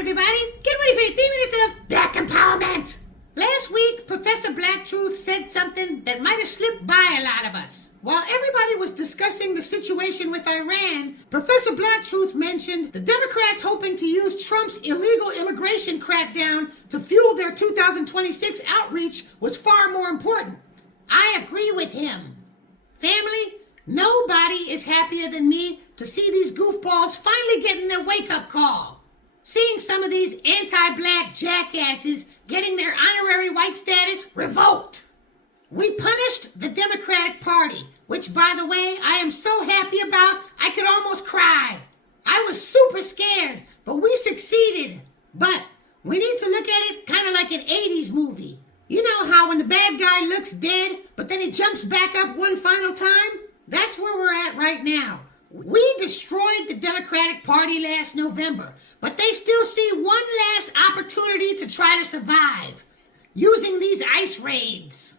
everybody? Get ready for your 3 minutes of Black Empowerment. Last week, Professor Black Truth said something that might have slipped by a lot of us. While everybody was discussing the situation with Iran, Professor Black Truth mentioned the Democrats hoping to use Trump's illegal immigration crackdown to fuel their 2026 outreach was far more important. I agree with him. Family, nobody is happier than me to see these goofballs finally getting their wake-up call. Seeing some of these anti-black jackasses getting their honorary white status revoked. We punished the Democratic Party, which, by the way, I am so happy about I could almost cry. I was super scared, but we succeeded. But we need to look at it kind of like an 80s movie. You know how when the bad guy looks dead, but then he jumps back up one final time? That's where we're at right now. We destroyed the Democratic Party last November, but they still see one last opportunity to try to survive, using these ICE raids.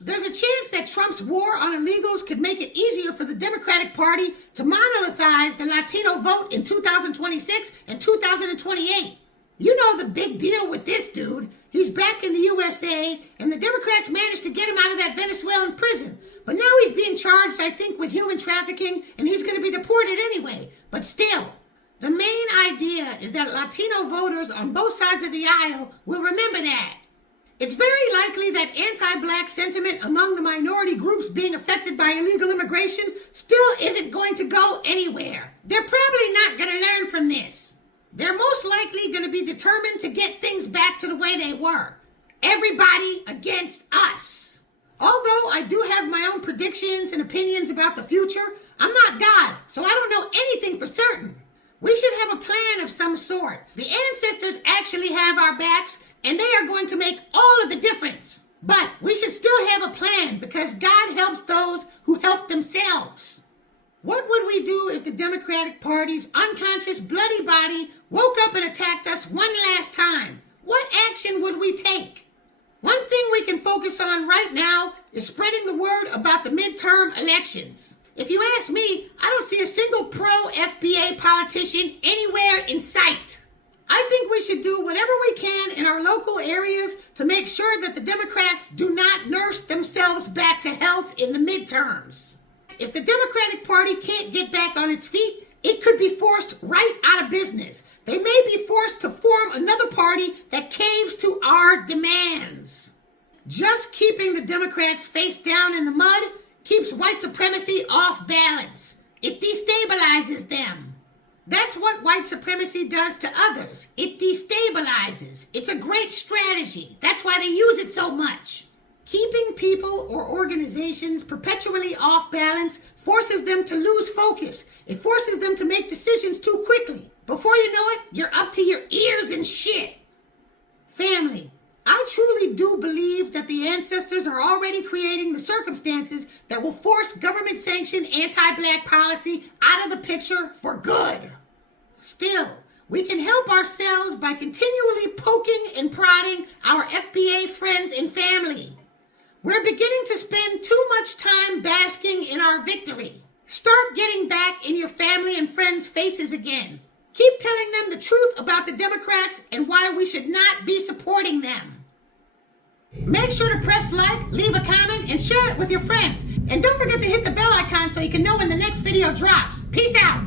There's a chance that Trump's war on illegals could make it easier for the Democratic Party to monolithize the Latino vote in 2026 and 2028. You know the big deal with this dude. He's back in the USA, and the Democrats managed to get him out of that Venezuelan prison. But now he's being charged, I think, with human trafficking, and he's going to be deported anyway. But still, the main idea is that Latino voters on both sides of the aisle will remember that. It's very likely that anti-black sentiment among the minority groups being affected by illegal immigration still isn't going to go anywhere. They're probably not going to learn from this. They're most likely going to be determined to get things back to the way they were. Everybody against us. Although I do have my own predictions and opinions about the future, I'm not God, so I don't know anything for certain. We should have a plan of some sort. The ancestors actually have our backs, and they are going to make all of the difference. But we should still have a plan because God helps those who help themselves. What would we do if the Democratic Party's unconscious bloody body woke up and attacked us one last time? What action would we take? One thing we can focus on right now is spreading the word about the midterm elections. If you ask me, I don't see a single pro-FBA politician anywhere in sight. I think we should do whatever we can in our local areas to make sure that the Democrats do not nurse themselves back to health in the midterms. If the Democratic Party can't get back on its feet, it could be forced right out of business. They may be forced to form another party that caves to our demands. Just keeping the Democrats face down in the mud keeps white supremacy off balance. It destabilizes them. That's what white supremacy does to others. It destabilizes. It's a great strategy. That's why they use it so much. Keeping people or organizations perpetually off balance forces them to lose focus. It forces them to make decisions too quickly. Before you know it, you're up to your ears in shit. Family, I truly do believe that the ancestors are already creating the circumstances that will force government-sanctioned anti-black policy out of the picture for good. Still, we can help ourselves by continually poking and prodding our FBA friends and family. We're beginning to spend too much time basking in our victory. Start getting back in your family and friends' faces again. Keep telling them the truth about the Democrats and why we should not be supporting them. Make sure to press like, leave a comment, and share it with your friends. And don't forget to hit the bell icon so you can know when the next video drops. Peace out.